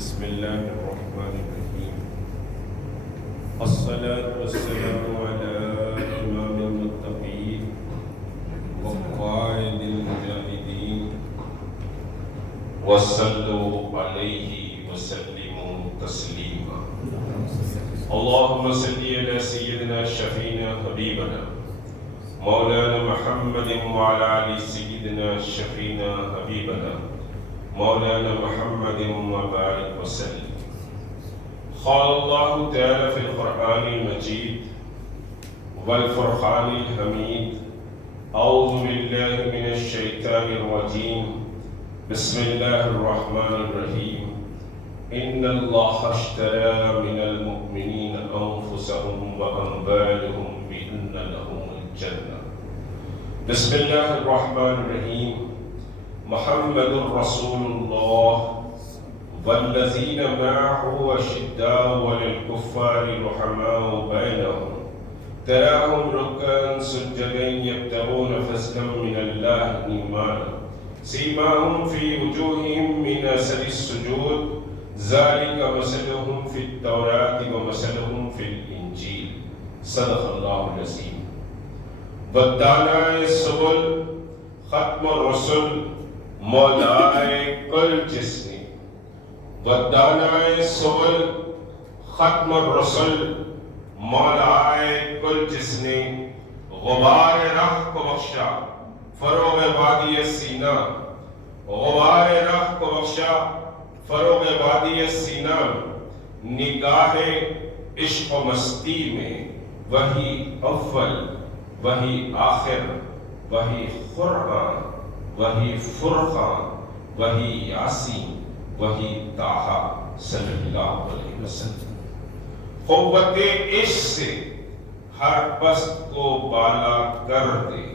بسم الله الرحمن الرحيم. الصلاة والسلام على إمام المتقين وقائد المجاهدين وصلوا عليه وسلموا تسليما. اللهم صل على سيدنا شفينا حبيبنا مولانا محمد وعلى آل سيدنا شفينا حبيبنا مولانا محمد وبارك وسلم. قال الله تعالى في القرآن المجيد والفرقان الحميد: أعوذ بالله من الشيطان الرجيم، بسم الله الرحمن الرحيم. إن الله اشترى من المؤمنين أنفسهم وأموالهم بأن لهم الجنة. بسم الله الرحمن الرحيم. محمد رسول الله والذين معه أشداء على الكفار رحماء بينهم تراهم ركعا سجدا يبتغون فضلا من الله إيمانا سيماهم في وجوههم من أثر السجود ذلك مثلهم في التوراة ومثلهم في الإنجيل. صدق الله العظيم. بدانا السبل ختم الرسل مولائے کل جس نے، ودانائے سبل ختم الرسل مولائے کل جس نے، غبار راہ کو بخشا فروغ وادی سینہ، غبار راہ کو بخشا فروغ وادی سینہ، نگاہ عشق و مستی میں وہی اول وہی آخر وہی قرآن وہی فرقان وہی یاسین وہی طٰہٰ صلی اللہ علیہ وسلم. قوت عشق سے ہر پست کو بالا کر دے،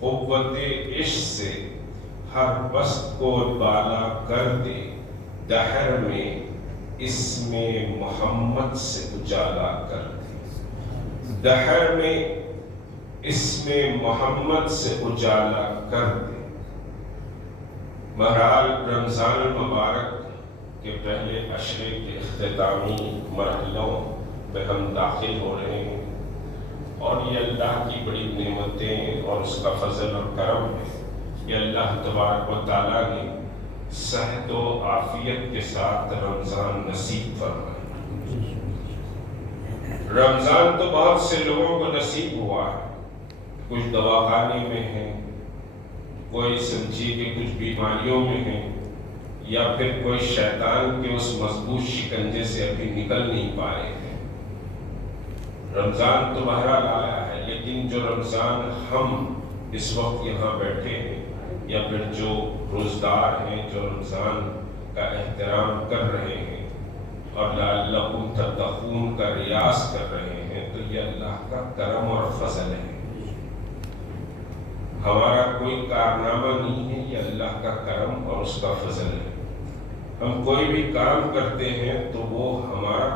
قوت عشق سے ہر پست کو بالا کر دے، دہر میں اسم محمد سے اجالا کر دے، دہر میں اسم محمد سے اجالا کر دے. بہرحال رمضان المبارک کے پہلے عشرے کے اختتامی مرحلوں پہ ہم داخل ہو رہے ہیں، اور یہ اللہ کی بڑی نعمتیں اور اس کا فضل اور کرم ہے کہ اللہ تبارک و تعالیٰ نے صحت و عافیت کے ساتھ رمضان نصیب فرمایا. رمضان تو بہت سے لوگوں کو نصیب ہوا ہے، کچھ دواخانے میں ہیں، کوئی سمجھیے کہ کچھ بیماریوں میں ہیں، یا پھر کوئی شیطان کے اس مضبوط شکنجے سے ابھی نکل نہیں پائے ہیں. رمضان تو بہرحال آیا ہے، لیکن جو رمضان ہم اس وقت یہاں بیٹھے ہیں، یا پھر جو روزدار ہیں جو رمضان کا احترام کر رہے ہیں اور لعلکم تتقون کا ریاض کر رہے ہیں، تو یہ اللہ کا کرم اور فضل ہے. ہمارا کوئی کارنامہ نہیں ہے، یہ اللہ کا کرم اور اس کا فضل ہے. ہم کوئی بھی کام کرتے ہیں تو وہ ہمارا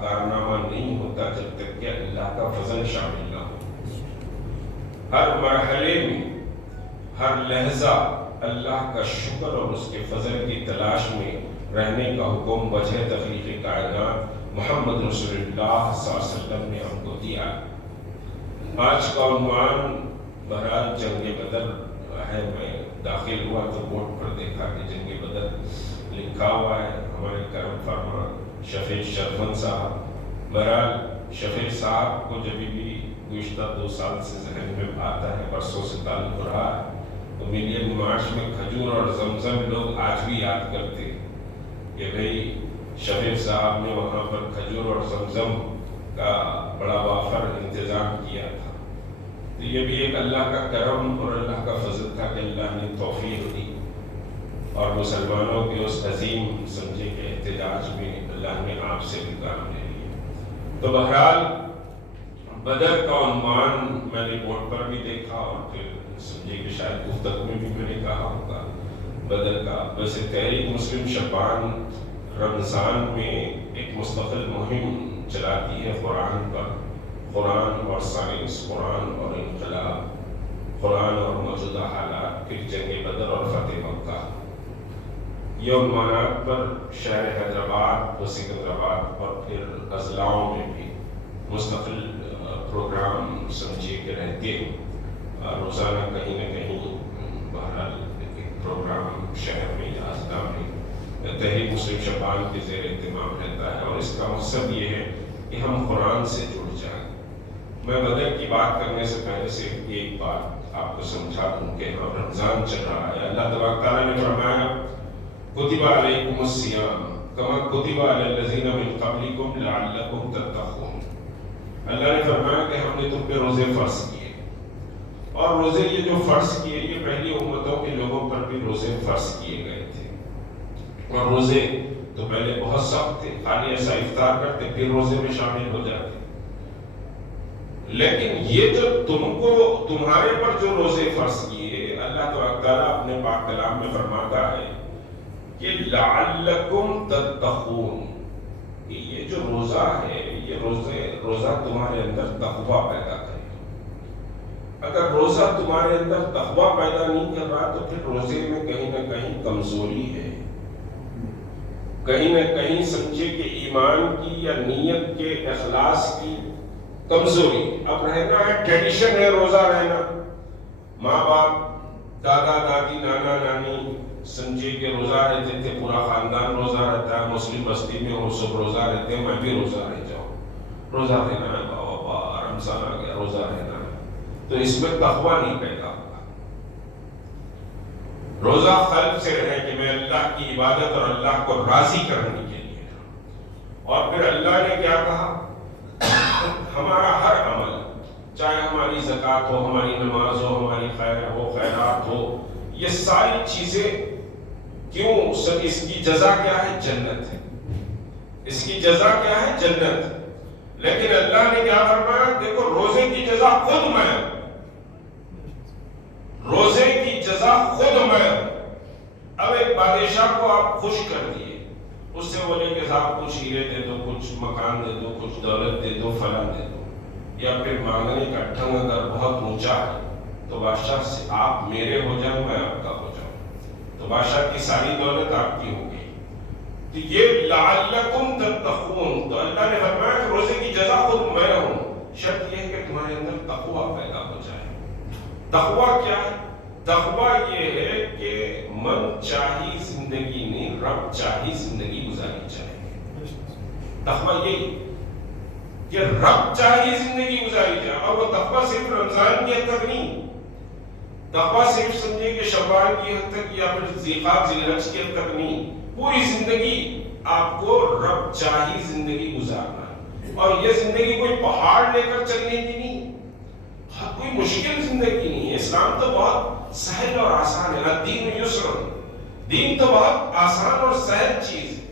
کارنامہ نہیں ہوتا جب تک کہ اللہ کا فضل شامل نہ ہو. ہر مرحلے میں ہر لحظہ اللہ کا شکر اور اس کے فضل کی تلاش میں رہنے کا حکم وجہ تخلیق کائنات محمد رسول اللہ صلی اللہ علیہ وسلم نے ہم کو دیا. آج کا عنوان بہرحال جنگ بدر ہے. میں داخل ہوا تو بورڈ پر دیکھا کہ جنگ بدر لکھا ہوا ہے. ہمارے کرم فرما شفیع شرفن صاحب، بہرحال شفیع صاحب کو جب بھی گزشتہ 2 سال سے ذہن میں آتا ہے، برسوں سے تعلق رہا ہے، تو ملین مارچ میں کھجور اور زمزم لوگ آج بھی یاد کرتے کہ بھئی شفیع صاحب نے وہاں پر کھجور اور زمزم کا بڑا وافر انتظام کیا تھا. تو یہ بھی ایک اللہ کا کرم اور اللہ کا فضل تھا کہ اللہ نے توفیق دی اور مسلمانوں کے اس عظیم سمجھے کے احتجاج میں اللہ نے آپ سے بھی کام لے لیا. تو بہرحال بدر کا عنوان میں نے بورڈ پر بھی دیکھا اور پھر سمجھے کہ شاید گفتگو میں بھی میں نے کہا ہوگا بدر کا. ویسے تحریک مسلم شبان رمضان میں ایک مستقل مہم چلاتی ہے قرآن پر، قرآن اور سائنس، قرآن اور انقلاب، قرآن اور موجودہ حالات، پھر جنگ بدر اور فتح مکہ. یوم مانات پر شہر حیدرآباد و سکندرآباد اور پھر اضلاعوں میں بھی مستقل پروگرام سمجھیے کہ رہتے ہیں، روزانہ کہیں نہ کہیں بہرحال ایک پروگرام شہر میں یا اضلاع میں تحریک مسلم شبان کے زیر اہتمام رہتا ہے، اور اس کا مقصد یہ ہے کہ ہم قرآن سے جڑ جائیں۔ میں بدر کی بات کرنے سے پہلے سے ایک بات آپ کو سمجھا دوں کہ ہم رمضان چل رہا ہے۔ اللہ تبارک تعالیٰ نے فرمایا کتب علیکم الصیام کما کتب علی الذین من قبلکم لعلکم تتقون۔ اللہ نے فرمایا کہ ہم نے تم پہ روزے فرض کیے، اور روزے یہ جو فرض کیے یہ پہلی امتوں کے لوگوں پر بھی روزے فرض کیے گئے تھے، اور روزے تو پہلے بہت سخت تھے، خالی ایسا افطار کرتے پھر روزے میں شامل ہو جاتے، لیکن یہ جو تمہارے پر جو روزے فرض کیے، اللہ تعالیٰ اپنے پاک کلام میں فرماتا ہے کہ لعلکم تتقون، کہ یہ جو روزہ ہے یہ روزہ تمہارے اندر تقویٰ پیدا کرے۔ اگر روزہ تمہارے اندر تقویٰ پیدا نہیں کر رہا تو پھر روزے میں کہیں نہ کہیں کمزوری ہے، کہیں نہ کہیں سمجھے کہ ایمان کی یا نیت کے اخلاص کی کمزوری۔ اب رہنا ہے ٹریڈیشن ہے روزہ رہنا، ماں باپ دادا دادی نانا نانی سمجھے کہ روزہ رہتے تھے، پورا خاندان روزہ رہتا ہے، مسلم بستی میں وہ سب روزہ رہتے ہیں، میں بھی روزہ رہ جاؤں، روزہ رہنا ہے بابا، رمضان آ گیا روزہ رہنا ہے، تو اس میں تقویٰ نہیں پیدا ہوگا۔ روزہ قلب سے رہے کہ میں اللہ کی عبادت اور اللہ کو راضی کرنے کے لیے، اور پھر اللہ نے کیا کہا، ہمارا ہر عمل، چاہے ہماری زکوٰۃ ہو، ہماری نماز ہو، ہماری خیر ہو، خیرات ہو، یہ ساری چیزیں کیوں، اس کی جزا کیا ہے؟ جنت ہے، اس کی جزا کیا ہے؟ جنت۔ لیکن اللہ نے کیا فرمایا، دیکھو روزے کی جزا خود میں، روزے کی جزا خود میں۔ اب ایک بادشاہ کو آپ خوش کر دیے، اس سے بولے کہ صاحب کچھ ہیرے دے دو، کچھ مکان دے دو، کچھ دولت دے دو، فلاں دے دو، یا پھر مانگنے کا ڈھنگ اگر بہت اونچا ہے تو بادشاہ سے آپ میرے ہو جائیں میں آپ کا ہو جاؤں، تو بادشاہ کی ساری دولت آپ کی ہو گئی۔ تو یہ لعلکم تتقون، تو اللہ نے فرمایا کہ روزے کی جزا خود میں ہوں، شرط یہ ہے کہ تمہارے اندر تقویٰ پیدا ہو جائے۔ تقویٰ کیا ہے؟ تقویٰ یہ ہے کہ من چاہی زندگی نہیں، رب چاہی زندگی گزاری جائے۔ تقویٰ یہی کہ رب چاہی زندگی گزاری جائے، اور وہ تقویٰ صرف رمضان کی حد تک نہیں، تقویٰ صرف سمجھے کہ شوال کی حد تک یا پھر ذیقات ذیلحج کی حد تک نہیں، پوری زندگی آپ کو رب چاہی زندگی گزارنا ہے۔ اور یہ زندگی کوئی پہاڑ لے کر چلنے کی نہیں، کوئی مشکل زندگی نہیں ہے۔ اسلام تو بہت سہل اور آسان ہے، الدین یسر، دین تو بہت آسان اور سہل چیز ہے،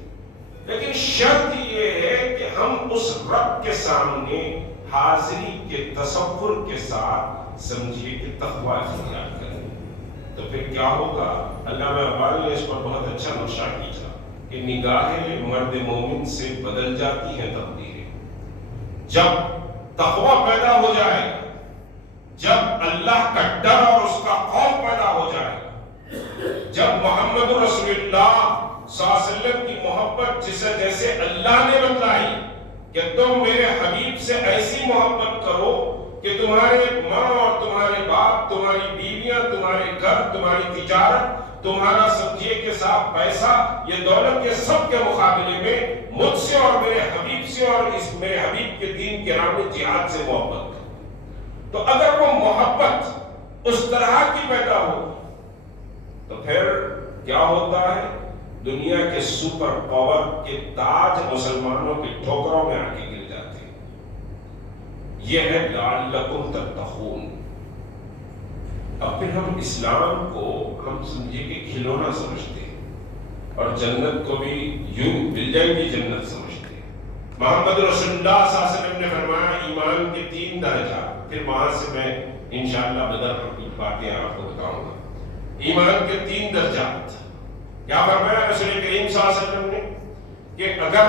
لیکن شرط یہ ہے کہ ہم اس رب کے سامنے حاضری کے تصور کے ساتھ سمجھیے کہ تقویٰ اختیار کریں، تو پھر کیا ہوگا؟ علامہ اقبال نے اس پر بہت اچھا نقشہ کھینچا کہ نگاہیں مرد مومن سے بدل جاتی ہیں تقدیریں۔ جب تقویٰ پیدا ہو جائے گا، جب اللہ کا ڈر اور اس کا خوف پیدا ہو جائے گا، جب محمد رسول اللہ صلی اللہ علیہ وسلم کی محبت جیسے اللہ نے بتلائی کہ تم میرے حبیب سے ایسی محبت کرو کہ تمہارے ماں اور تمہارے باپ، تمہاری بیویاں، تمہارے گھر، تمہاری تجارت، تمہارا سمجھیے کہ صاحب پیسہ، یہ دولت کے سب کے مقابلے میں مجھ سے اور میرے حبیب سے اور اس میرے حبیب کے دین کے نام جہاد سے محبت کرو۔ تو اگر وہ محبت اس طرح کی پیدا ہو تو پھر کیا ہوتا ہے؟ دنیا کے سپر پاور کے تاج مسلمانوں کی ٹھوکروں میں آ کے گر جاتے ہیں۔ یہ ہے لعلکم تتقون۔ اب پھر ہم اسلام کو ہم سمجھے کہ کھلونا سمجھتے ہیں، اور جنت کو بھی یوں مل جائے گی جنت سمجھتے ہیں۔ محمد رسول اللہ صلی اللہ علیہ وسلم نے فرمایا ایمان کے 3 درجات، پھر وہاں سے میں انشاءاللہ بدر پر کچھ باتیں آپ کو بتاؤں گا۔ ایمان کے 3 درجات کیا فرمایا رسول کریم صلی اللہ علیہ وسلم نے کہ اگر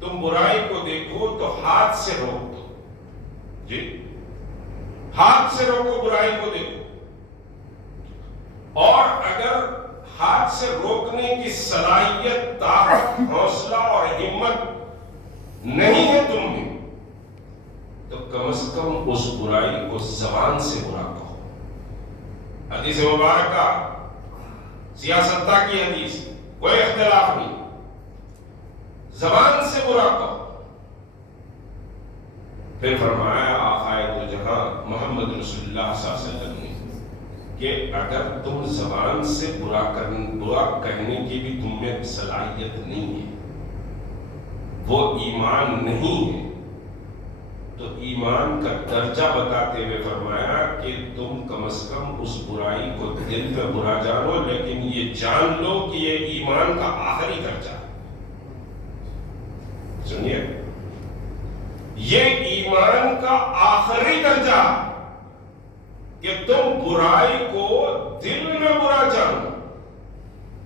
تم برائی کو دیکھو تو ہاتھ سے روک دو، جی ہاتھ سے روکو برائی کو دیکھو، اور اگر ہاتھ سے روکنے کی صلاحیت، طاقت، حوصلہ اور ہمت نہیں ہے تم میں، تو کم از کم اس برائی کو زبان سے برا کہو۔ حدیث مبارکہ سیاستہ کی حدیث، کوئی اختلاف نہیں، زبان سے برا کہو۔ پھر فرمایا آقائے دو جہاں محمد رسول اللہ صلی اللہ علیہ وسلم نے کہ اگر تم زبان سے برا کہنے کی بھی تم میں صلاحیت نہیں ہے، وہ ایمان نہیں ہے، تو ایمان کا درجہ بتاتے ہوئے فرمایا کہ تم کم از کم اس برائی کو دل میں برا جانو، لیکن یہ جان لو کہ یہ ایمان کا آخری درجہ ہے۔ سنیے، یہ ایمان کا آخری درجہ کہ تم برائی کو دل میں برا جانو۔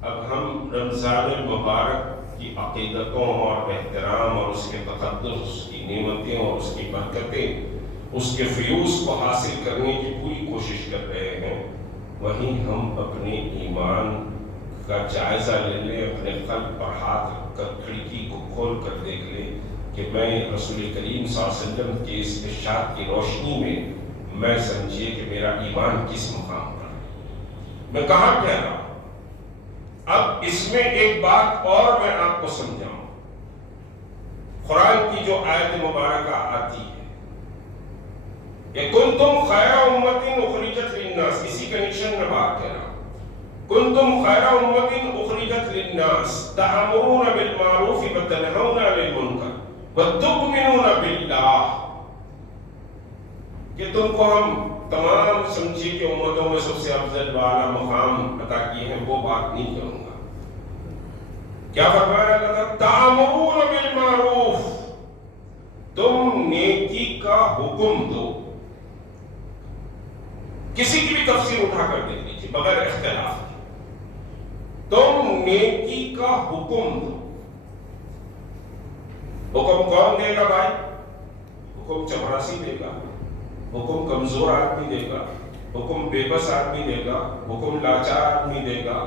اب ہم رمضان المبارک کی عقیدتوں اور احترام اور اس کے تقدس، اس کی نعمتیں اور اس کی برکتیں، اس کے فیوز کو حاصل کرنے کی پوری کوشش کر رہے ہیں، وہیں ہم اپنے ایمان کا جائزہ لے لیں، اپنے قلب پر ہاتھ رکھ کر کھڑکی کو کھول کر دیکھ لیں کہ میں رسول کریم صلی اللہ علیہ وسلم کے اس ارشاد کی روشنی میں سمجھیے کہ میرا ایمان کس مقام پر ہے، میں کہاں ٹھہرا ہوں۔ اب اس میں ایک بات اور میں آپ کو سمجھاؤں، قرآن کی جو آیت مبارکہ آتی ہے کہ کنتم خیر امت اخرجت للناس، اسی کنیکشن میں بات کہہ رہا ہوں، کنتم خیر امت اخرجت للناس تأمرون بالمعروف وتنہون عن المنکر وتؤمنون باللہ، کہ تم کو ہم تمام سمجھی کہ امتوں میں سب سے افضل والا مقام عطا کیے ہیں، وہ بات نہیں کروں گا۔ کیا فرمایا اللہ تعالیٰ؟ تأمرون بالمعروف، تم نیکی کا حکم دو۔ کسی کی بھی تفسیر اٹھا کر دیکھ لیجیے بغیر اختلاف کے، تم نیکی کا حکم دو۔ حکم کون دے گا بھائی؟ حکم چپراسی دے گا، حکم کمزور آدمی دے گا، حکم بے بس آدمی دے گا، حکم لاچار آدمی دے گا،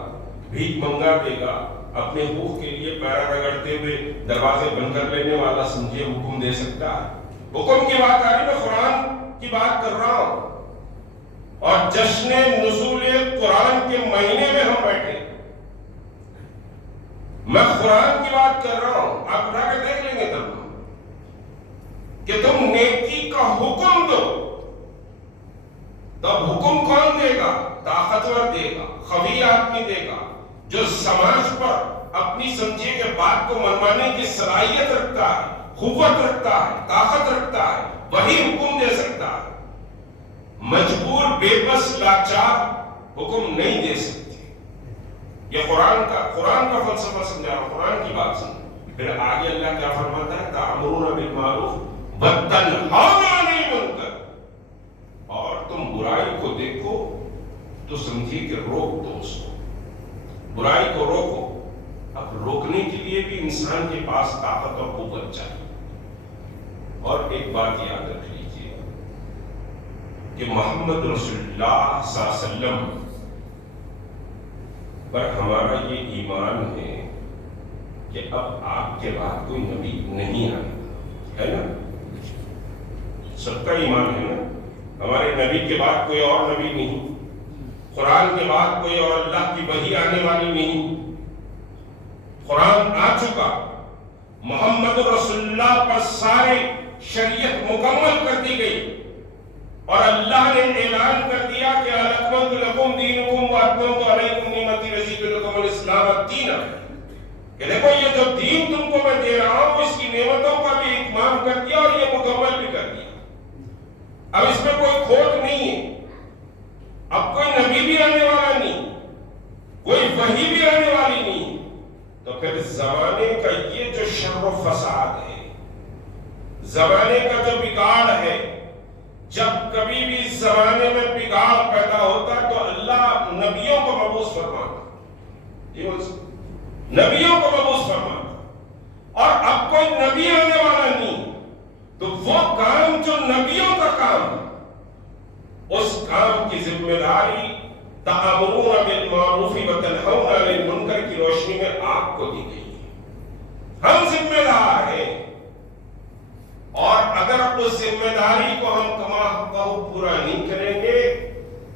بھیک منگا دے گا، اپنے حقوق کے لیے پیرا رگڑتے ہوئے دروازے بند کر لینے والا سمجھے حکم دے سکتا ہے۔ حکم کی بات آ رہی، میں قرآن کی بات کر رہا ہوں، اور جشن نزول قرآن کے مہینے میں ہم بیٹھے، میں قرآن کی بات کر رہا ہوں، آپ اٹھا کے دیکھ لیں گے تب کہ تم نیکی کا حکم دو۔ تب حکم کون دے گا؟ طاقتور دے گا، قوی آدمی دے گا، جو سماج پر اپنی سمجھے کے بات کو منوانے کی صلاحیت رکھتا ہے، قوت رکھتا ہے، طاقت رکھتا ہے، وہی حکم دے سکتا ہے۔ مجبور بے بس لاچار حکم نہیں دے سکتے۔ یہ قرآن کا فلسفہ سمجھا رہا ہوں، قرآن کی بات سمجھا۔ پھر آگے اللہ کیا فرماتا ہے؟ تأمرون بالمعروف وتنہون عن المنکر، اور تم برائی کو دیکھو تو سمجھیے کہ روک دو اس کو، برائی کو روکو۔ اب روکنے کے لیے بھی انسان کے پاس طاقت اور قوت چاہیے۔ اور ایک بات یاد رکھ لیجیے کہ محمد رسول اللہ صلی اللہ علیہ وسلم پر ہمارا یہ ایمان ہے کہ اب آپ کے بعد کوئی نبی نہیں آئے گا، ہے نا؟ سب کا ایمان ہے نا، ہمارے نبی کے بعد کوئی اور نبی نہیں، قرآن کے بعد کوئی اور اللہ کی وحی آنے والی نہیں، قرآن آ چکا، محمد رسول اللہ پر ساری شریعت مکمل کر دی گئی، اور اللہ نے اعلان کر دیا کہ اکملت لکم دینکم واتممت علیکم نعمتی ورضیت لکم الاسلام دینا، کہ دیکھو یہ جو دین تم کو میں دے رہا ہوں اس کی نعمتوں کا بھی اتمام کر دیا اور یہ مکمل بھی کر دیا، اب اس میں کوئی کھوٹ نہیں ہے، اب کوئی نبی بھی آنے والا نہیں، کوئی وحی بھی آنے والی نہیں۔ تو پھر زمانے کا یہ جو شر و فساد ہے، زمانے کا جو بگاڑ ہے، جب کبھی بھی زمانے میں بگاڑ پیدا ہوتا تو اللہ نبیوں کو مبعوث فرماتا، نبیوں کو مبعوث فرماتا، اور اب کوئی نبی آنے والا نہیں، تو وہ کام جو نبیوں کا کام ہے، اس کام کی ذمہ داری تأمرون بالمعروف وتنہون عن المنکر کی روشنی میں آپ کو دی گئی ہے. ہم ذمہ دار ہیں، اور اگر اس ذمہ داری کو ہم کما حقہ پورا نہیں کریں گے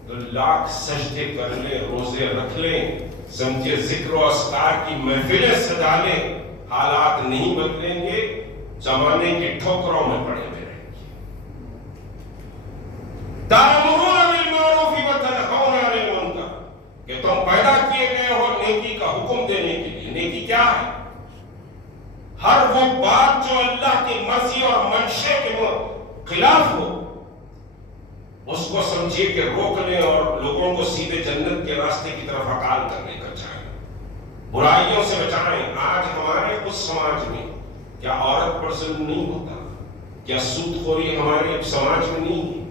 تو لاکھ سجدے کر لیں، روزے رکھ لیں، سمجھے ذکر و اذکار کی محفلیں سجا لیں، حالات نہیں بدلیں گے، زمانے کی ٹھوکروں میں پڑے ہوئے رہیں گے. تأمرون بالمعروف وتنہون عن المنکر، کہ تم پیدا کیے گئے ہو نیکی کا حکم دینے کے لیے. نیکی کیا ہے؟ ہر وہ بات جو اللہ کی مرضی اور منشے کے خلاف ہو اس کو سمجھیے کہ روک لیں اور لوگوں کو سیدھے جنت کے راستے کی طرف ہکال کرنے کا چاہیں، برائیوں سے بچائیں. آج ہمارے اس سماج میں کیا عورت پر ظلم نہیں ہوتا؟ کیا سود خوری ہمارے سماج میں نہیں ہے؟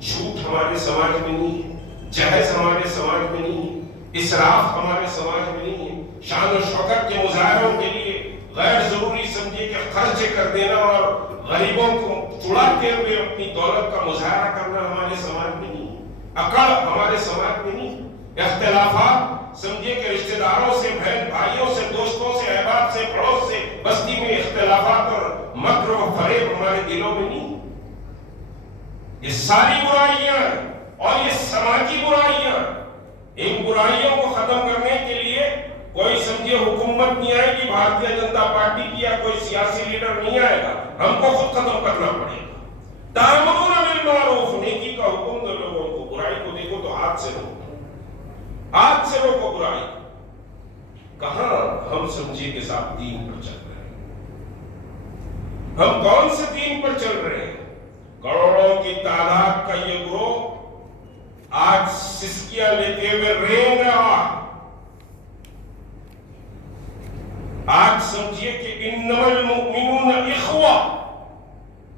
جھوٹ ہمارے سماج میں نہیں ہے؟ جہیز ہمارے سماج میں نہیں ہے؟ اسراف ہمارے سماج میں نہیں ہے؟ شان و شوکت کے مظاہروں کے لیے غیر ضروری سمجھے کہ خرچے کر دینا اور غریبوں کو چڑاتے ہوئے اپنی دولت کا مظاہرہ کرنا ہمارے سماج میں نہیں ہے؟ اکڑ ہمارے سماج میں نہیں ہے؟ اختلافات سمجھے کہ رشتہ داروں سے، بہن بھائیوں سے، دوستوں سے، احباب سے، پڑوس سے، بستی میں اختلافات اور مکر و فریب ہمارے دلوں میں نہیں. یہ ساری برائیاں اور یہ سماجی برائیاں، ان برائیوں کو ختم کرنے کے لیے کوئی سمجھے حکومت نہیں آئے گی، بھارتیہ جنتا پارٹی کی یا کوئی سیاسی لیڈر نہیں آئے گا، ہم کو خود ختم کرنا پڑے گا. تأمرون بالمعروف، نیکی کا حکم دو لوگوں کو، برائی کو دیکھو تو ہاتھ سے روکو، ہاتھ سے روکو برائی. کہاں ہم سمجھے کے ساتھ دین پر چل رہے ہیں؟ ہم کون سے دین پر چل رہے ہیں؟ کروڑوں کی تعداد کا یہ گروہ آج سسکیاں لیتے ہوئے رینگ رہا. آج سمجھیے کہ انما المؤمنون اخوہ،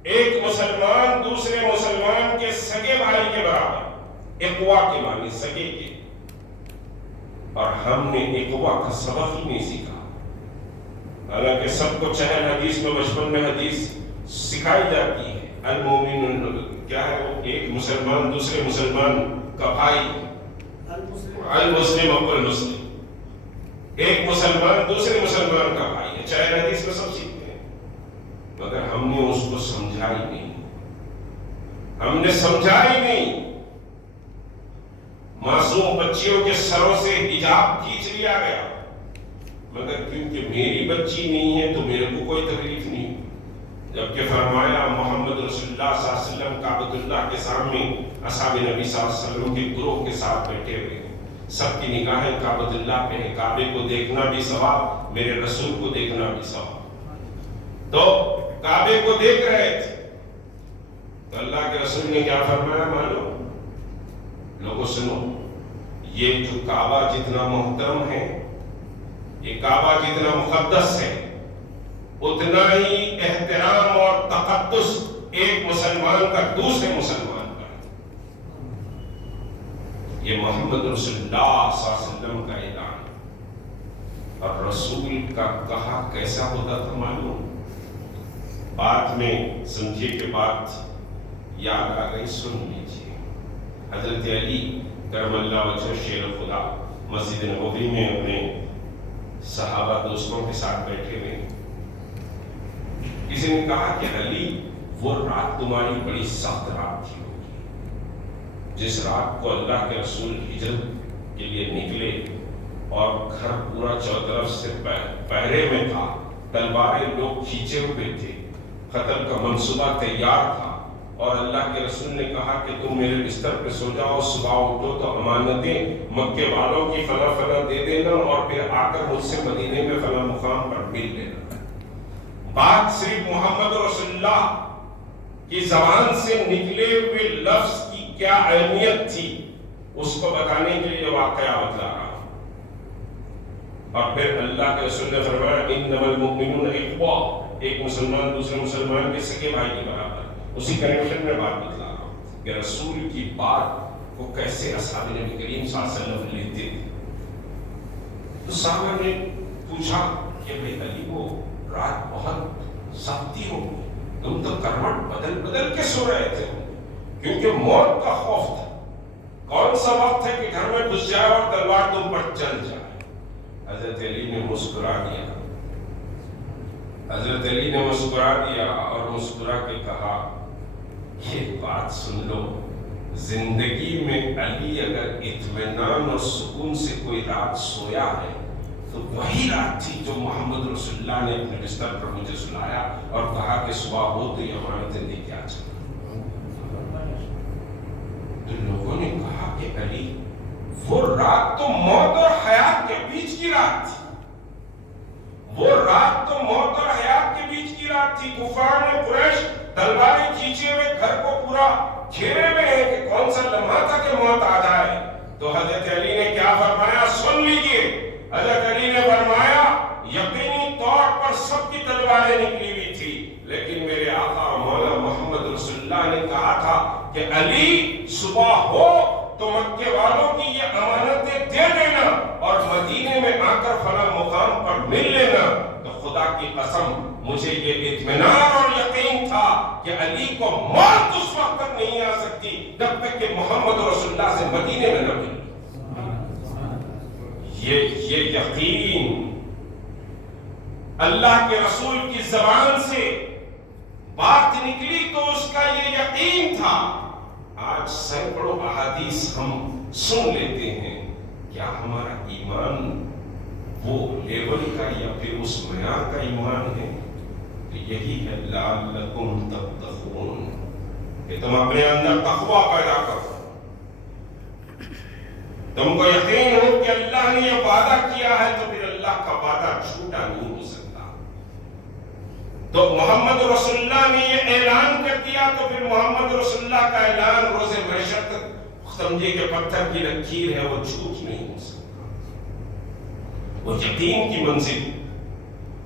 ایک مسلمان دوسرے مسلمان کے سگے بھائی کے برابر، اخوہ کے معنی سگے کے. اور ہم نے اخوہ کا سبق ہی نہیں سیکھا، حالانکہ سب کو چہل حدیث میں بچپن میں حدیث سکھائی جاتی ہے. المؤمن کیا ہے؟ وہ ایک مسلمان دوسرے مسلمان کا بھائی، المسلم ابو المسلم، ایک مسلمان دوسرے مسلمان کا بھائی ہے. چہل حدیث میں سب سیکھتے ہیں، مگر ہم نے اس کو سمجھا ہی نہیں، ہم نے سمجھا ہی نہیں. معصوم بچیوں کے سروں سے حجاب کھینچ لیا گیا، مگر کیونکہ میری بچی نہیں ہے تو میرے کو کوئی تکلیف نہیں. جبکہ فرمایا محمد رسول اللہ صلی اللہ علیہ وسلم کعبۃ اللہ کے سامنے اصحاب نبی صلی اللہ علیہ وسلم کے گروہ کے ساتھ بیٹھے ہوئے، سب کی نگاہیں کعبۃ اللہ پہ ہے. کعبے کو دیکھنا بھی ثواب، میرے رسول کو دیکھنا بھی ثواب. تو کعبے کو دیکھ رہے تھے تو اللہ کے رسول نے کیا فرمایا مانو؟ لوگوں سنو، یہ جو کعبہ جتنا محترم ہے، یہ کعبہ جتنا مقدس ہے، اتنا ہی احترام اور تقدس ایک مسلمان کا دوسرے مسلمان کا ہے. یہ محمد رسول اللہ صلی اللہ علیہ وسلم کا اعلان، اور رسول کا کہا کیسا ہوتا تھا معلوم؟ بات میں سمجھے کہ بات یاد آ گئی، سن لیجیے. حضرت علی کرم اللہ وجہ شیر خدا مسجد نبوی میں اپنے صحابہ دوستوں کے ساتھ بیٹھے ہوئے، کسی نے کہا کہ علی وہ رات تمہاری بڑی سخت رات تھی ہوگی، جس رات کو اللہ کے رسول ہجرت کے لیے نکلے اور گھر پورا چوطرف سے پہرے میں تھا، تلواریں لوگ کھینچے ہوئے تھے، قتل کا منصوبہ تیار تھا، اور اللہ کے رسول نے کہا کہ تم میرے بستر پہ سو جاؤ، صبح اٹھو تو امانتیں مکے والوں کی فلاں فلاں دے دینا، اور پھر آ کر مجھ سے مدینے میں فلاں مقام پر مل لینا. بات صرف محمد رسول اللہ کی زبان سے نکلے ہوئے لفظ کی کیا اہمیت تھی اس کو بتانے کے لیے واقعہ بتلا رہا ہوں. اور پھر اللہ کے رسول نے فرمایا انما المؤمنون اخوہ، ایک مسلمان دوسرے مسلمان کے سگے بھائی کے برابر. اسی کنیکشن میں بات بتلا رہا ہوں کہ رسول کی بات کو کیسے اصحاب نبی کریم صلی اللہ علیہ وسلم لیتے تھے. تو صحابہ نے پوچھا کہ بھئی علی وہ رات بہت سختی ہو، تم تو کروٹ بدل بدل کے سو رہے تھے، کیونکہ موت کا خوف تھا. کون سا وقت ہے کہ گھر میں گھس جائے اور تلوار تم پر چل جائے؟ حضرت علی نے مسکرا دیا، حضرت علی نے مسکرا دیا اور مسکرا کے کہا یہ بات سن لو، زندگی میں علی اگر اطمینان اور سکون سے کوئی رات سویا ہے تو وہی رات تھی جو محمد رسول اللہ نے اپنے بستر پر مجھے سلایا اور کہا کہ صبح ہو تو یہ امانتیں لے کے آ جانا۔ تو لوگوں نے کہا کہ علی وہ رات تو موت اور حیات کے بیچ کی رات تھی، وہ رات تو موت اور حیات کے بیچ کی رات تھی۔ کفار نے قریش تلواریں کھینچے ہوئے گھر کو پورا گھیرے میں ہے کہ کون سا لمحہ تھا کہ موت آ جائے۔ تو حضرت علی نے کیا فرمایا سن لیجئے، حضرت علی نے فرمایا یقینی طور پر سب کی تلواریں نکلی ہوئی تھی، لیکن میرے آقا مولا محمد رسول اللہ نے کہا تھا کہ علی صبح ہو تو مکے والوں کی یہ امانتیں دے دینا اور مدینے میں آ کر فلاں مقام پر مل لینا۔ تو خدا کی قسم مجھے یہ اطمینان اور یقین تھا کہ علی کو موت اس وقت تک نہیں آ سکتی جب تک کہ محمد رسول اللہ سے مدینے میں نہ ملے۔ یہ یقین اللہ کے رسول کی زبان سے بات نکلی تو اس کا یہ یقین تھا۔ آج سینکڑوں احادیث ہم سن لیتے ہیں، کیا ہمارا ایمان وہ لیول کا یا پھر اس معیار کا ایمان ہے؟ تو یہی ہے لعلکم تتقون کہ تم اپنے اندر تقوی پیدا کرو، تم کو یقین ہو کہ اللہ نے یہ وعدہ کیا ہے تو پھر اللہ کا وعدہ جھوٹا نہیں ہو سکتا۔ تو محمد رسول اللہ نے یہ اعلان کر دیا تو پھر محمد رسول اللہ کا اعلان روز محشر تک سمجھے کہ پتھر کی لکیر ہے، وہ جھوٹ نہیں ہو سکتا، وہ یقین کی منزل۔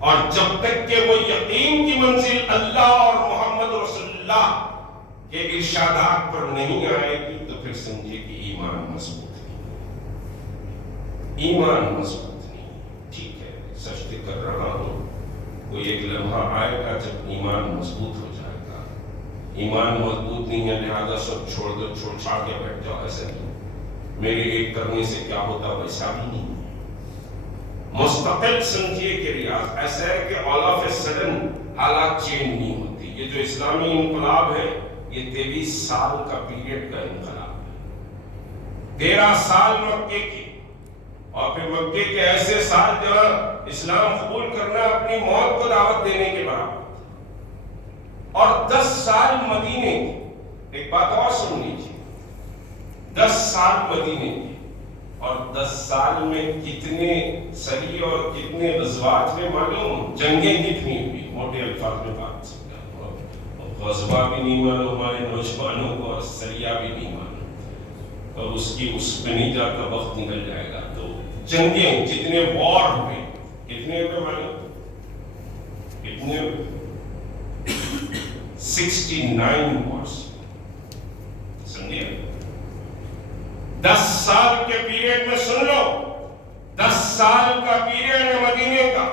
اور جب تک کہ وہ یقین کی منزل اللہ اور محمد رسول اللہ کے ارشادات پر نہیں آئے گی تو پھر سمجھے کہ ایمان مضبوط نہیں، ایمان مضبوط نہیں۔ ٹھیک ہے، سجدے کر رہا ہوں، کوئی ایک لمحہ آئے گا جب ایمان مضبوط ہو جائے گا۔ ایمان مضبوط نہیں ہے لہذا سب چھوڑ دو، چھوڑ چھاڑ کے بیٹھ جاؤ، ایسا نہیں، میرے ایک کرنے سے کیا ہوتا ویسا بھی نہیں۔ مستقل سمجھیے کہ ریاض ایسا ہے کہ آل آف اے سڈن حالات چینج نہیں ہوتی۔ یہ جو اسلامی انقلاب ہے یہ 23 سال کا پیریڈ کا انقلاب ہے، 13 سال مکے کی، اور پھر مکے کے ایسے سال جہاں اسلام قبول کرنا اپنی موت کو دعوت دینے کے برابر، اور 10 سال مدینے کی۔ ایک بات اور سن لیجیے، 10 سال مدینے کی، اور 10 سال میں کتنے سریے اور کتنے غزوات میں معلوم، جنگیں کتنی ہوئی، موٹے الفاظ میں بات سمجھا، غزوہ بھی نہیں معلوم ہمارے نوجوانوں کو اور سریہ بھی نہیں معلوم، اور اس پہ نہیں جاتا، وقت نکل جائے گا۔ تو جنگیں جتنے وار ہوئے، کتنے ہوئے معلوم، کتنے 69 وارز، سمجھے؟ 10 سال کے پیریڈ میں سن لو، 10 سال کا پیریڈ ہے مدینے کا،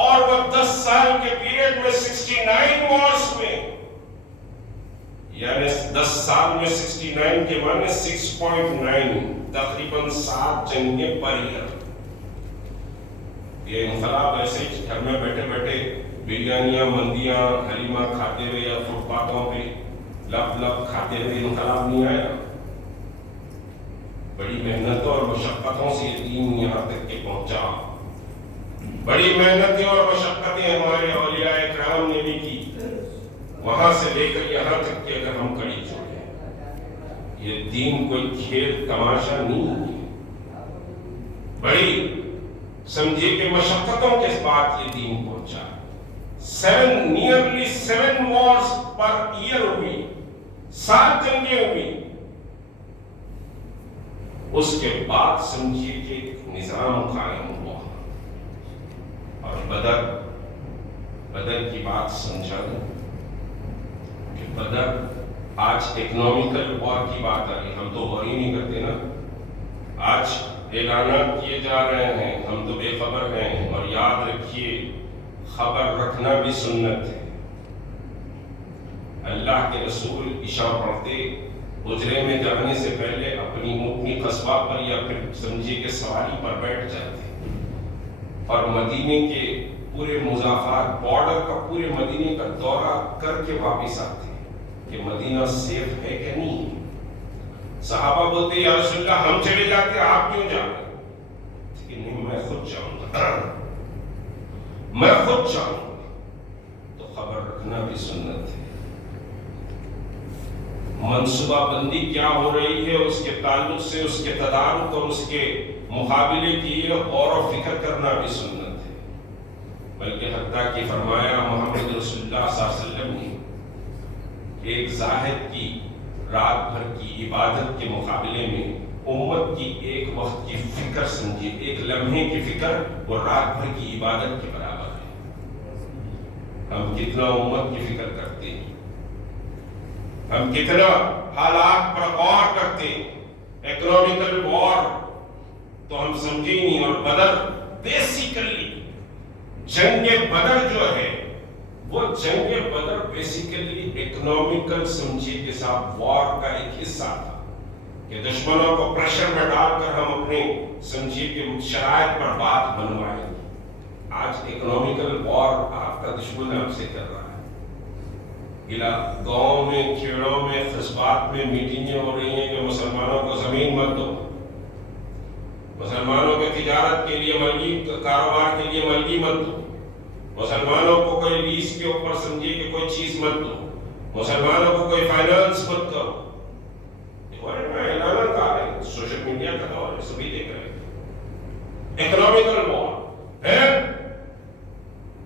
اور وہ 10 سال کے پیریڈ میں 69 وارز ہوئے، یعنی 10 سال میں 69 کے معنی 6.9، تقریباً 7 جنگیں پر ایئر۔ یہ انقلاب ایسے ہی گھر میں بیٹھے بیٹھے بریانیاں مندیاں حلیمہ کھاتے ہوئے یا فٹ پاتھوں پہ لپ لپ کھاتے ہوئے انقلاب نہیں آیا، بڑی محنتوں اور مشقتوں سے یہ دین یہاں تک کے پہنچا۔ بڑی محنتیں اور مشقتیں ہمارے اولیاء کرام نے بھی کی، وہاں سے لے کر یہاں تک کہ اگر ہم کڑی چھوڑیں، یہ دین کوئی کھیل تماشا نہیں ہے، بڑی سمجھے کہ مشقتوں کے بعد یہ دین پہنچا۔ نیئرلی 7 وارز پر ایئر ہوئی، 7 جنگیں ہوئی، اس کے بعد سمجھیے کہ ایک نظام قائم ہوا۔ اور بدر کی بات سمجھا دوں کہ بدر آج اکنامیکل وار کی بات آ رہی، ہم تو وار ہی نہیں کرتے نا، آج اعلانات کیے جا رہے ہیں، ہم تو بے خبر ہیں۔ اور یاد رکھیے خبر رکھنا بھی سنت ہے۔ اللہ کے رسول عشاء پڑھتے حجرے میں جانے سے پہلے اپنی اونٹنی قصبہ پر یا پھر سمجھیے کہ سواری پر بیٹھ جاتے اور مدینے کے پورے مضافات بارڈر کا پورے مدینے کا دورہ کر کے واپس آتے کہ مدینہ سیف ہے کہ نہیں. صحابہ بولتے یا رسول اللہ ہم چلے جاتے آپ کیوں جا رہے؟ کہ نہیں میں خود جاؤں گا، میں خود جاؤں گا. تو خبر رکھنا بھی سنت ہے. منصوبہ بندی کیا ہو رہی ہے اس کے تعلق سے، اس کے تدارک اور اس کے مقابلے کی غور و فکر کرنا بھی سنت ہے. بلکہ حتیٰ کہ فرمایا محمد رسول اللہ صلی اللہ علیہ وسلم نے ایک زاہد کی رات بھر کی عبادت کے مقابلے میں امت کی ایک وقت کی فکر سمجھیے، ایک لمحے کی فکر وہ رات بھر کی عبادت کے برابر ہے. ہم کتنا امت کی فکر کرتے ہیں، ہم کتنا حالات پر غور کرتے ہیں. اکنامکل وار تو ہم سمجھے نہیں، اور بدر بیسیکلی جنگ بدر جو ہے وہ جنگ بدر بیسیکلی اکنامکل سمجھیے کہ صاحب وار کا ایک حصہ تھا کہ دشمنوں کو پریشر میں ڈال کر ہم اپنے سمجھیے کہ شرائط پر بات بنوائیں. آج اکنامکل وار آپ کا دشمن آپ سے کر رہا ہے. گاؤں میں، کھیڑوں میں، قصبات میں میٹنگیں ہو رہی ہیں کہ مسلمانوں کو زمین مت دو، مسلمانوں کے تجارت کے لیے ملکی کاروبار کے لیے ملکی مت دو، مسلمانوں کو کوئی لیز کے اوپر سمجھیے کہ کوئی چیز مت دو، مسلمانوں کو کوئی فائنانس مت کرو. اعلانات آ رہے ہیں، سوشل میڈیا کا دور ہے، سبھی دیکھ رہے ہیں. اکنامکل وار ہے.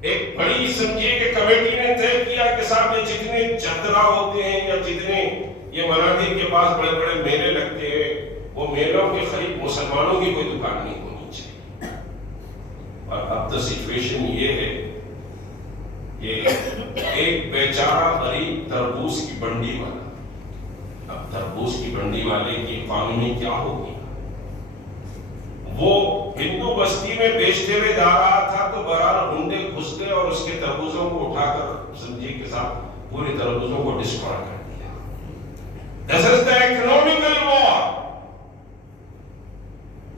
ایک بڑی سمجھیے کہ کمیٹی نے طے کیا کہ صاحب یہ جتنے چترا ہوتے ہیں یا جتنے یہ منادی کے پاس بڑے بڑے میلے لگتے ہیں وہ میلوں کے قریب مسلمانوں کی کوئی دکان نہیں ہونی چاہیے. اور اب تو سچویشن یہ ہے کہ ایک بیچارہ غریب تربوز کی بنڈی والا، اب تربوز کی بنڈی والے کی اکانومی کیا ہوگی؟ وہ ہندو بستی میں بیچتے ہوئے جا رہا تھا تو بہرحال ہنڈے گھس گئے اور اس کے تربوزوں کو اٹھا کر سمجھیے کے ساتھ پورے تربوزوں کو ڈسٹرائے کر دیا. This is the economical war.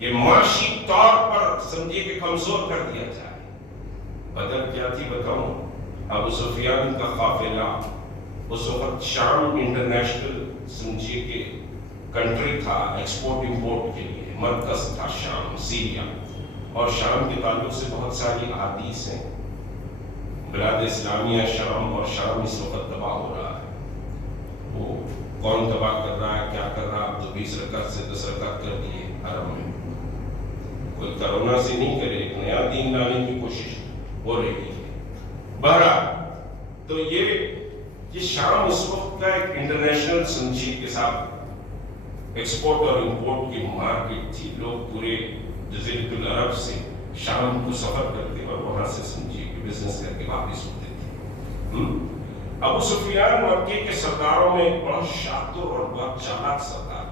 یہ معاشی طور پر سمجھیے کہ کمزور کر دیا جائے. بدر کیا تھی بتاؤں؟ ابو سفیان کا قافلہ اس وقت شام انٹرنیشنل سمجھیے کہ کنٹری تھا، ایکسپورٹ امپورٹ کے لیے مرکز تھا شام، سیریا. اور شام کے تعلق سے بہت ساری احادیث ہیں. بلاد اسلامیہ شام، اور شام اس وقت تباہ ہو رہا ہے. وہ کون تباہ کر رہا ہے، کیا کر رہا ہے؟ اب تو 20 رکعت سے 10 رکعت کر دیے حرم میں. کوئی کرونا سے نہیں کرے، ایک نیا دین لانے کی کوشش ہو رہی ہے. بہرحال تو یہ شام اس وقت کا ایک انٹرنیشنل سمجھی کے ساتھ ایکسپورٹ اور امپورٹ کی مارکیٹ تھی. لوگ پورے جزیرۃ العرب سے شام کو سفر کرتے اور وہاں سے سمجھیے کہ بزنس کر کے واپس ہوتے تھے. ابو سفیان مکے کے سرداروں میں ایک بڑا شاتر اور بہت چالاک سردار.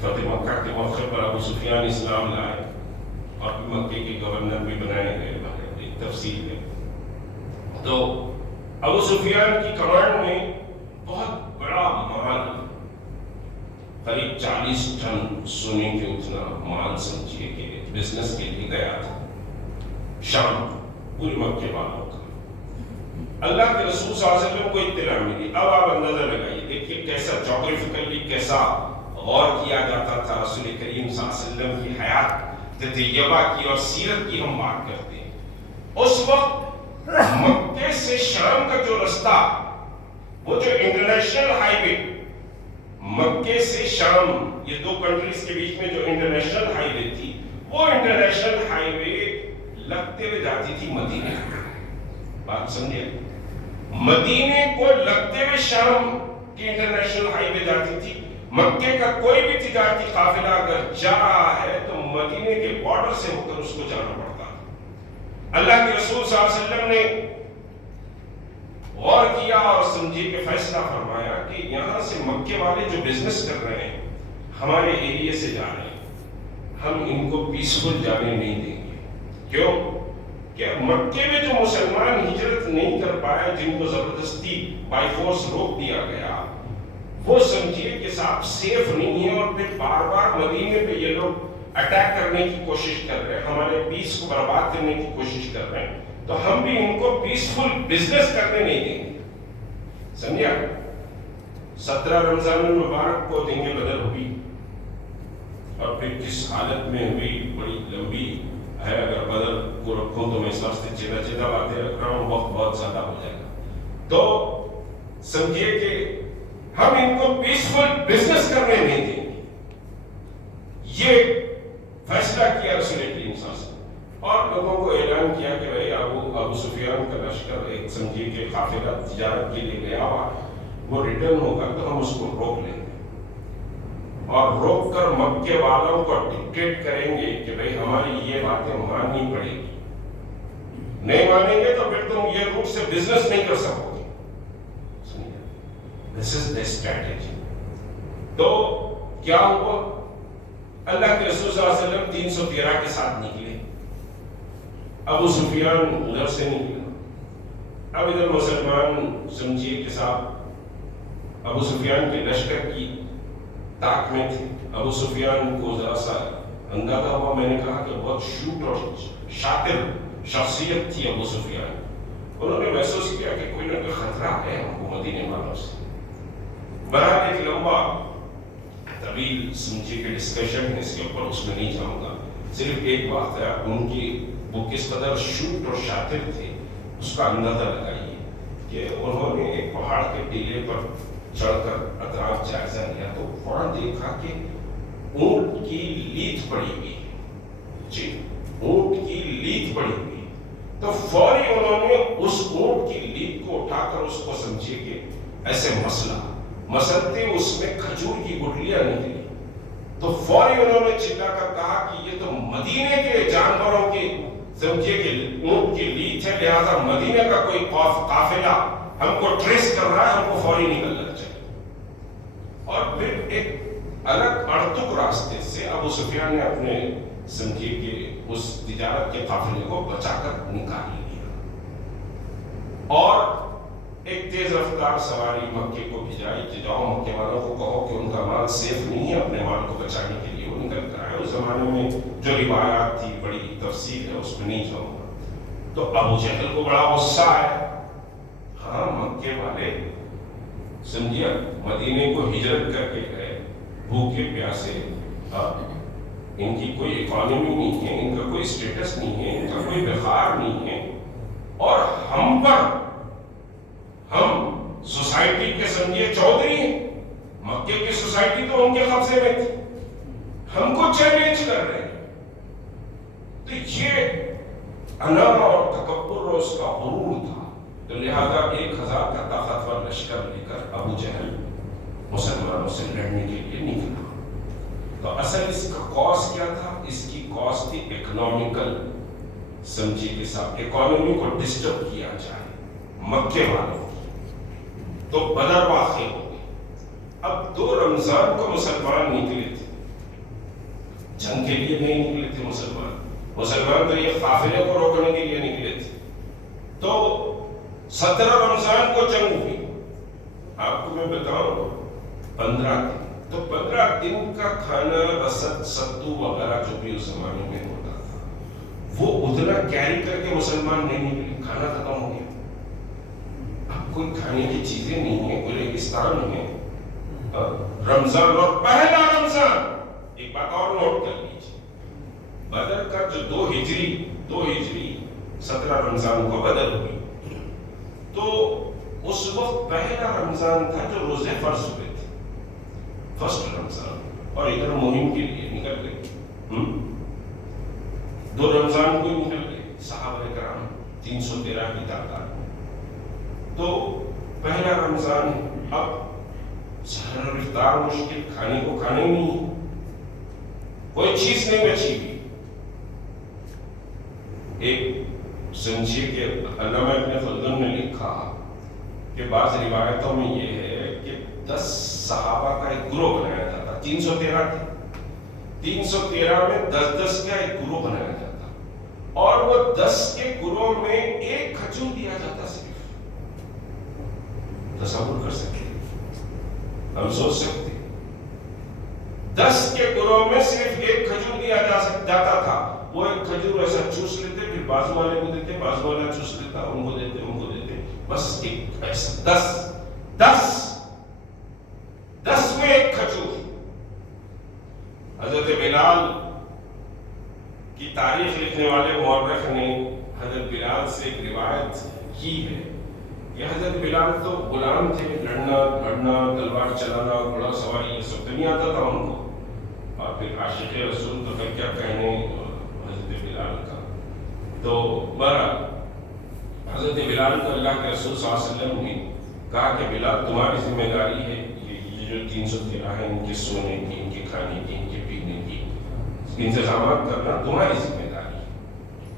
فتح مکہ کے موقع پر ابو سفیان اسلام لائے اور مکے کے گورنر بھی بنائے گئے. ایک تفصیل ہے. تو ابو سفیان کی کمانڈ میں بہت بڑا مال، قریب 40 ٹن سونے کے اتنا مال سمجھیے کہ بزنس کے لیے گیا تھا شام پورے مکے والوں کا. اللہ کے رسول صلی اللہ علیہ وسلم کو اطلاع ملی. اب آپ اندازہ لگائیے، دیکھیے کیسا جغرافیکلی کیسا غور کیا جاتا تھا. رسول کریم صلی اللہ علیہ وسلم کی حیات طیبہ کی اور سیرت کی ہم بات کرتے ہیں. اس وقت مکے سے شام کا جو رستہ، وہ جو انٹرنیشنل ہائی وے مکے سے شام، یہ دو کنٹریز کے بیچ میں جو انٹرنیشنل ہائی وے تھی، وہ انٹرنیشنل ہائی وے لگتے ہوئے جاتی تھی مدینے. بات سمجھے؟ مدینے کو لگتے ہوئے شام کی انٹرنیشنل ہائی وے جاتی تھی. مکے کا کوئی بھی تجارتی قافلہ اگر جا رہا ہے تو مدینے کے بارڈر سے ہو کر اس کو جانا پڑتا. اللہ کے رسول صلی اللہ علیہ وسلم نے غور کیا اور سمجھے کہ فیصلہ فرمایا کہ یہاں سے مکے والے جو بزنس کر رہے ہیں ہمارے ایریے سے جا رہے ہیں، ہم ان کو پیسفل جانے نہیں دیں گے. کیوں کہ مکے میں جو مسلمان ہجرت نہیں کر پائے، جن کو زبردستی بائی فورس روک دیا گیا، وہ سمجھیے کہ صاحب سیف نہیں ہے، اور پھر بار بار مدینے پہ یہ لوگ اٹیک کرنے کی کوشش کر رہے ہیں، ہمارے پیس کو برباد کرنے کی کوشش کر رہے ہیں، تو ہم بھی ان کو پیسفل بزنس کرنے نہیں دیں گے. سمجھا؟ 17 رمضان المبارک کو جنگ بدر ہوئی، اور پھر کس حالت میں ہوئی بڑی لمبی ہے. اگر بدر کو رکھوں تو میں اس واسطے چیدہ باتیں رکھ رہا ہوں، وقت بہت زیادہ ہو جائے گا. تو سمجھیے کہ ہم ان کو پیسفل بزنس کرنے نہیں دیں گے. یہ فیصلہ کیا رسول کریم صلی اللہ علیہ وسلم، اور لوگوں کو اعلان کیا کہ بھائی ابو سفیان کا لشکر ایک سمجھیے کہ قافلہ تجارت کے لیے گیا ہوا، وہ ریٹرن ہوگا تو ہم اس کو روک لیں گے، اور روک کر مکے والوں کو ڈکٹیٹ کریں گے کہ بھائی ہماری یہ باتیں ماننی پڑے گی، نہیں مانیں گے تو پھر تم یہ روٹ سے بزنس نہیں کر سکو گے. This is the strategy. تو کیا ہوا؟ اللہ کے رسول صلی اللہ علیہ وسلم 313 کے ساتھ نکلے. ابو سفیان ادھر سے نکلا. اب ادھر مسلمان سمجھیے کہ صاحب ابو سفیان کے لشکر کی طاق میں تھے. ابو سفیان کو ذرا سا اندازہ ہوا، میں نے کہا کہ بہت شوٹ اور شاطر شخصیت تھی ابو سفیان. انہوں نے محسوس کیا کہ کوئی نہ کوئی خطرہ ہے ہم کو مدینے والوں سے. بہرحال ایک لمبا طویل سمجھے کہ ڈسکشن ہے اس کے اوپر، اس میں نہیں جاؤں گا. صرف ایک بات ہے، ان کی وہ کس قدر شوٹ اور شاطر تھے اس کا اندازہ لگائیے کہ انہوں نے ایک پہاڑ کے ٹیلے پر چڑھ کر اطراف جائزہ لیا تو فوراً دیکھا کہ اونٹ کی لیت پڑی ہوئی. جی، اونٹ کی لیت پڑی ہوئی. تو فوری انہوں نے اس اونٹ کی لیت کو اٹھا کر اس کو سمجھے کہ ایسے مسلتے اس میں کھجور کی گٹلیاں نکلی. تو فوری انہوں نے چلا کر کہا کہ یہ تو مدینے کے جانوروں کی سمجھے کہ اونٹ کی لیت ہے، لہذا مدینے کا کوئی قافلہ ہم کو ٹریس کر رہا ہے، ہم کو فوری نکلنا چاہیے. اور پھر ایک الگ اڑتک راستے سے ابو سفیان نے اپنے سمجھے کہ اس تجارت کے قافلے کو بچا کر نکال لیا، اور ایک تیز رفتار سواری مکے کو بھیجائی کہ جاؤ مکے والوں کو کہو کہ ان کا مال سیف نہیں ہے، اپنے مال کو بچانے کے لیے وہ نکل کر آئے. اس زمانے میں جو روایات تھی بڑی تفصیل ہے، اس میں نہیں جاؤں گا. تو ابو جہل کو بڑا غصہ ہے. ہاں، مکے والے سمجھیے مدینے کو ہجرت کر کے گئے، بھوکے پیاسے، ان کی کوئی اکانومی نہیں ہے، ان کا کوئی اسٹیٹس نہیں ہے، ان کا کوئی وقار نہیں ہے، اور ہم پر، ہم سوسائٹی کے سمجھیے چودھری ہیں، مکے کی سوسائٹی تو ان کے قبضے میں تھی، ہم کو چیلنج کر رہے ہیں. تو یہ انا اور تکبر اور اس کا غرور تھا. تو لہذا 1000 کا طاقتور لشکر لے کر ابو جہل مسلمانوں سے لڑنے کے لیے نکلا. تو اصل اس کا کاز کیا تھا؟ اس کی کاز تھی اکنامیکل سمجھیے کے ساتھ اکانومی کو ڈسٹرب کیا جائے مکے والوں. تو بدر واقع ہو گئی. اب 2 رمضان کو مسلمان نکلے تھے، جنگ کے لیے نہیں نکلے تھے. مسلمان تو یہ قافلے کو روکنے کے لیے نکلے تھے. تو 17 رمضان کو جنگ ہوئی. آپ کو میں بتاؤں 15 دن، تو 15 دن کا کھانا رسد ستو وغیرہ جو بھی اس زمانے میں ہوتا تھا وہ اتنا کیری کر کے مسلمان نہیں نکلے. کھانا ختم ہو گیا. اب کوئی کھانے کی چیزیں نہیں ہیں، کوئی ریگستان ہے. رمضان اور پہلا رمضان، ایک بات اور نوٹ کر لیجیے، بدر کا جو 2 ہجری 17 رمضان کو بدر ہوئی، تو اس وقت پہلا رمضان تھا جو روزے فرض ہوئے تھے، فرسٹ رمضان. اور ادھر مہم کے لیے نکل گئے. 2 رمضان کو نکل گئے صحابہ کرام 313 کی تعداد میں. تو پہلا رمضان، اب سحر اور افطار مشکل، کھانے کو کھانے نہیں، کوئی چیز نہیں بچی ہوئی. ایک سمجھیے کہ علامہ ابن خلدون نے لکھا کہ بعض روایتوں میں یہ ہے کہ 10 صحابہ کا ایک گروہ بنایا جاتا. 313 تھے، 313 میں 10 کا ایک گروہ بنایا جاتا، اور وہ 10 کے گروہ میں ایک کھجور دیا جاتا. صرف تصور کر سکتے ہم سوچ سکتے 10 کے گروہ میں صرف ایک کھجور دیا جاتا تھا، وہ ایک کھجور ایسا چوس لیتے، پھر بازو والے کو دیتے، بازو والا چوس لیتا، ان کو دیتے، ان کو دیتے، بس ایک ایسا 10 میں ایک کھجور۔ حضرت بلال کی تاریخ لکھنے والے مورخ نے حضرت بلال سے ایک روایت کی ہے کہ حضرت بلال تو غلام تھے، لڑنا بھڑنا، تلوار چلانا، گھوڑا سواری، یہ سب تو نہیں آتا تھا ان کو، اور پھر عاشق رسول تو پھر کیا کہنے حضرت بلال کا۔ تو بہرحال حضرت بلال کو اللہ کے رسول صلی اللہ علیہ وسلم نے کہا کہ بلال تمہاری ذمہ داری ہے، یہ جو 300 درہم ہیں ان کے سونے کی، ان کے کھانے کی، ان کے پینے کی انتظامات کرنا تمہاری ذمہ داری ہے۔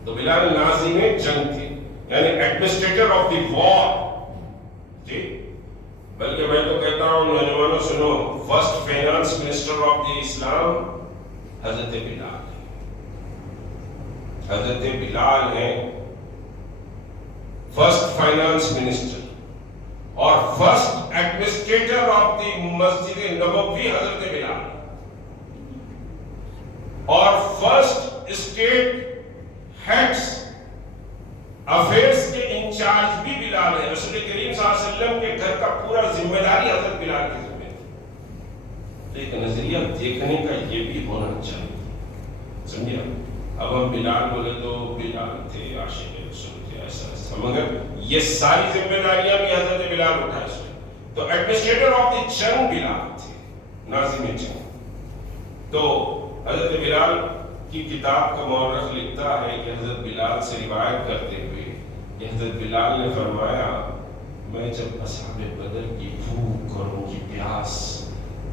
تو بلال ناظم جنگ تھے، یعنی ایڈمنسٹریٹر آف دی وار، جی، بلکہ میں تو کہتا ہوں نوجوانوں سنو، first finance minister of the اسلام حضرت بلال ہے، حضرت بلال ہیں فرسٹ فائنانس منسٹر، اور فرسٹ ایڈمنسٹریٹر آف دی مسجد نبوی حضرت بلال، اور فرسٹ اسٹیٹ ہیڈز افیئرز کے انچارج بھی بلال ہے۔ رسول کریم صلی اللہ علیہ وسلم کے گھر کا پورا ذمہ داری حضرت بلال کی ذمہ تھی۔ ایک نظریہ دیکھنے کا یہ بھی ہونا چاہیے، سمجھے؟ اب ہم بلال بولے تو بلال تھے، عاشق رسول تھے، ایسا، مگر یہ ساری ذمہ داریاں بھی حضرت بلال اٹھائے سو۔ تو ایڈمنسٹریٹر آف دی جنگ بلال تھے، ناظم جنگ۔ تو حضرت بلال کی کتاب کا مورخ لکھتا ہے کہ حضرت بلال سے روایت کرتے ہوئے کہ حضرت بلال نے فرمایا، میں جب اصحاب بدر کی بھوک اور ان کی پیاس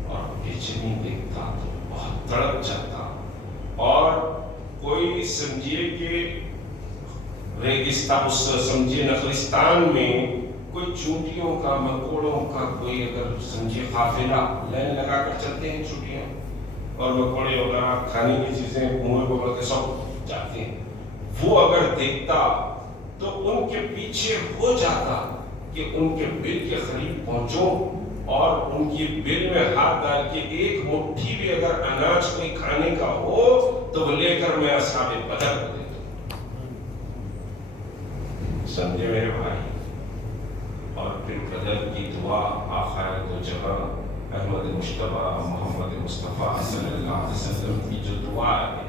اور بے چینی دیکھتا تو بہت تڑپ جاتا، اور کوئی سمجھیے کہ ریگستان، سمجھیے نخلستان میں کوئی چونٹیوں کا، مکوڑوں کا کوئی اگر سمجھیے قافلہ لائن لگا کر چلتے ہیں، چونٹیاں اور مکوڑے وغیرہ کھانے کی چیزیں منہ پکڑ کے سب جاتے ہیں، وہ اگر دیکھتا تو ان کے پیچھے ہو جاتا کہ ان کے بل کے قریب پہنچوں اور ان کی بل میں ہاتھ ڈال کے ایک مٹھی بھی اگر اناج کوئی کھانے کا ہو تو وہ لے کر میں اصحاب بدر کو دیتا ہوں۔ سمجھے میرے بھائی؟ اور پھر بدر کی دعا آخر دو جہاں احمد مشتبہ محمد مصطفیٰ صلی اللہ علیہ وسلم کی جو دعا ہے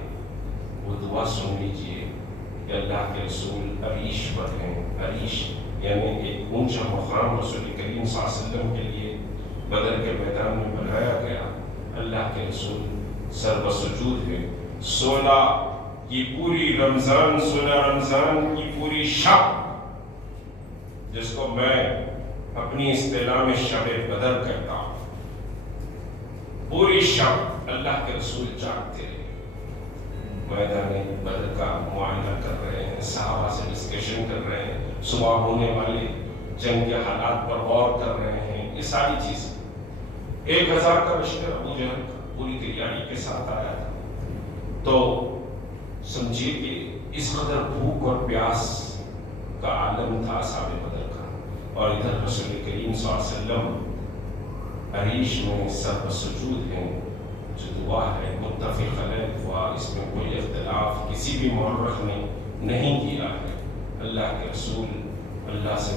وہ دعا سن لیجئے کہ اللہ کے رسول عریش پر ہیں۔ عریش یعنی ایک اونچا مقام رسول کریم صلی اللہ علیہ وسلم کے لیے بدر کے میدان میں بنایا گیا، اللہ کے رسول سر بسجود ہیں۔ 16 کی پوری رمضان، 16 رمضان کی پوری شب، جس کو میں اپنی اصطلاح میں شب بدر کہتا ہوں، پوری شب اللہ کے رسول جاگتے رہے، میدان بدر کا معائنہ کر رہے ہیں، صحابہ سے ڈسکشن کر رہے ہیں، صبح ہونے والے جنگ کے حالات پر غور کر رہے ہیں، یہ ساری چیزیں۔ 1000 کا لشکر ابو جہل کا پوری تیاری کے ساتھ آیا تھا۔ تو سمجھیے کہ اس قدر بھوک اور پیاس کا عالم تھا اصحاب بدر کا، اور ادھر رسول کریم صلی اللہ علیہ وسلم عریش میں سر بسجود ہیں۔ جو دعا ہے متفق علیہ دعا، اس میں کوئی اختلاف کسی بھی مورخ نے نہیں کیا ہے۔ اللہ کے رسول اللہ سے